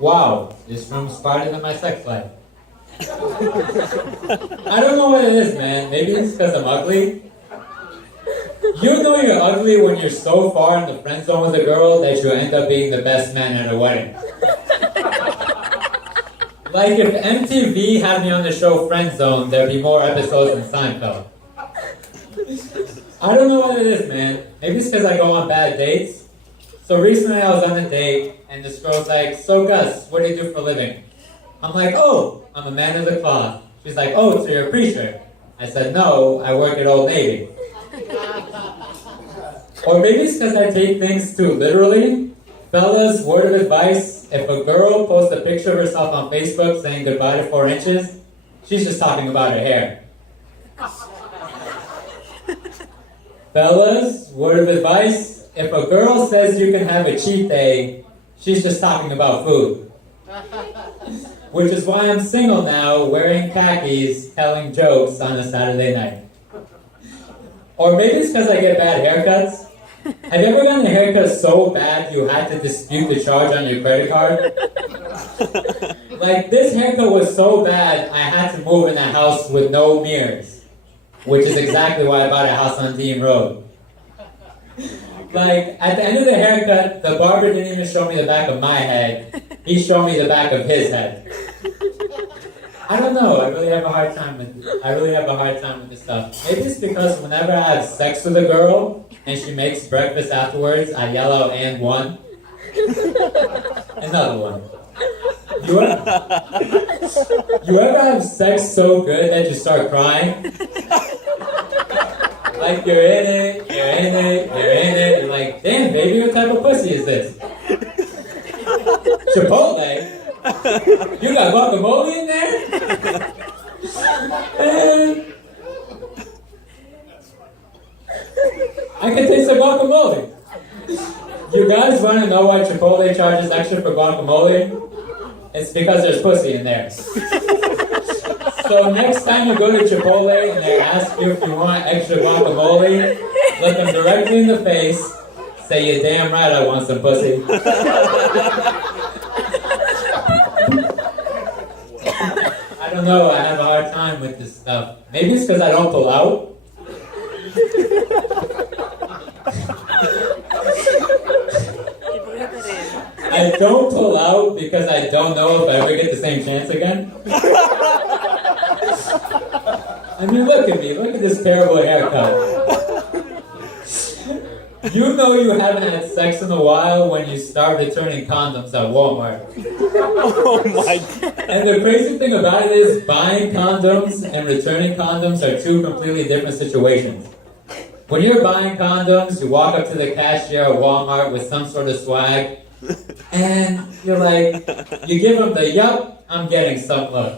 Wow, this room's farther than my sex life. I don't know what it is, man. Maybe it's because I'm ugly. You know you're ugly when you're so far in the friend zone with a girl that you end up being the best man at a wedding. Like if MTV had me on the show Friend Zone, there'd be more episodes than Seinfeld. I don't know what it is, man. Maybe it's because I go on bad dates. So recently I was on a date, and this girl's like, "So Gus, what do you do for a living?" I'm like, "Oh, I'm a man of the cloth." She's like, "Oh, so you're a preacher?" I said, "No, I work at Old Navy." Or maybe it's because I take things too literally. Fellas, word of advice, if a girl posts a picture of herself on Facebook saying goodbye to 4 inches, she's just talking about her hair. Fellas, word of advice, if a girl says you can have a cheat day, she's just talking about food. Which is why I'm single now, wearing khakis, telling jokes on a Saturday night. Or maybe it's because I get bad haircuts. Have you ever gotten a haircut so bad you had to dispute the charge on your credit card? Like, this haircut was so bad, I had to move in a house with no mirrors. Which is exactly why I bought a house on Dean Road. Like, at the end of the haircut, the barber didn't even show me the back of my head. He showed me the back of his head. I don't know, I really have a hard time with this stuff. Maybe it's because whenever I have sex with a girl, and she makes breakfast afterwards, I yell out, "And one." Another one. You ever have sex so good that you start crying? Like you're in it, you're like, "Damn, baby, what type of pussy is this?" Chipotle? You got guacamole in there? Man. I can taste the guacamole. You guys want to know why Chipotle charges extra for guacamole? It's because there's pussy in there. So next time you go to Chipotle and they ask you if you want extra guacamole, look them directly in the face, say, "You're damn right I want some pussy." I don't know, I have a hard time with this stuff. Maybe it's because I don't pull out. I don't pull out because I don't know if I ever get the same chance again. I mean, look at me. Look at this terrible haircut. You know you haven't had sex in a while when you start returning condoms at Walmart. Oh my God. And the crazy thing about it is buying condoms and returning condoms are two completely different situations. When you're buying condoms, you walk up to the cashier at Walmart with some sort of swag, and you're like, you give him the "yup, I'm getting some" look.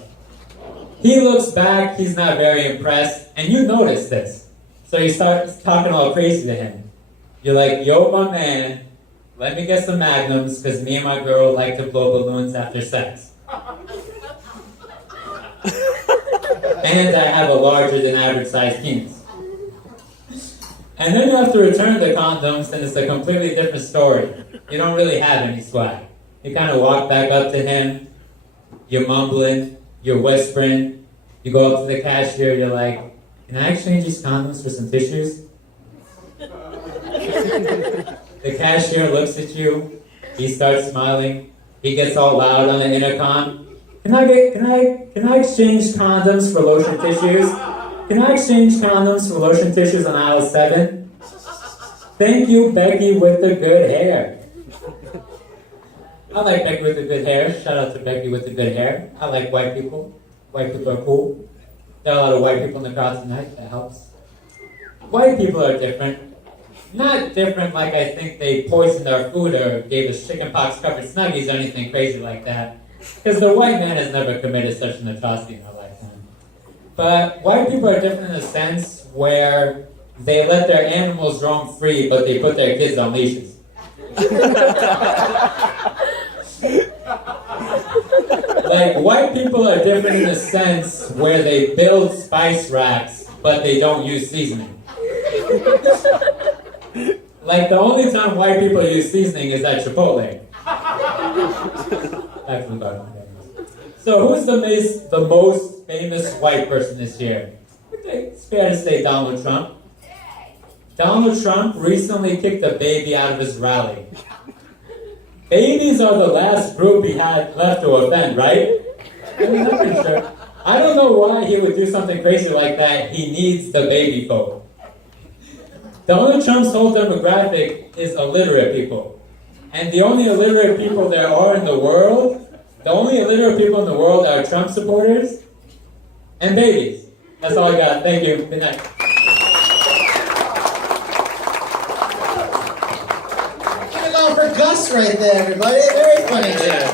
He looks back, he's not very impressed, and you notice this. So you start talking all crazy to him. You're like, "Yo, my man, let me get some magnums, because me and my girl like to blow balloons after sex. And I have a larger than average size penis." And then you have to return the condoms, and it's a completely different story. You don't really have any swag. You kind of walk back up to him, you're mumbling, you're whispering, you go up to the cashier, you're like, "Can I exchange these condoms for some tissues?" The cashier looks at you, he starts smiling, he gets all loud on the intercom. Can I exchange condoms for lotion tissues? Can I exchange condoms for lotion tissues on aisle 7? Thank you, Becky with the good hair. I like Becky with the good hair. Shout out to Becky with the good hair. I like white people. White people are cool. There are a lot of white people in the crowd tonight. That helps. White people are different. Not different like I think they poisoned our food or gave us chickenpox covered Snuggies or anything crazy like that. Because the white man has never committed such an atrocity in our lifetime. But white people are different in a sense where they let their animals roam free, but they put their kids on leashes. Like, white people are different in a sense where they build spice racks, but they don't use seasoning. Like, the only time white people use seasoning is at Chipotle. Back to the garden. So who's the most famous white person this year? Okay, it's fair to say Donald Trump. Donald Trump recently kicked a baby out of his rally. Babies are the last group he had left to offend, right? I mean, I'm pretty sure. I don't know why he would do something crazy like that. He needs the baby vote. Donald Trump's whole demographic is illiterate people. And the only illiterate people there are in the world, the only illiterate people in the world are Trump supporters and babies. That's all I got. Thank you. Good night. Give it all for Gus right there, everybody. Very funny there.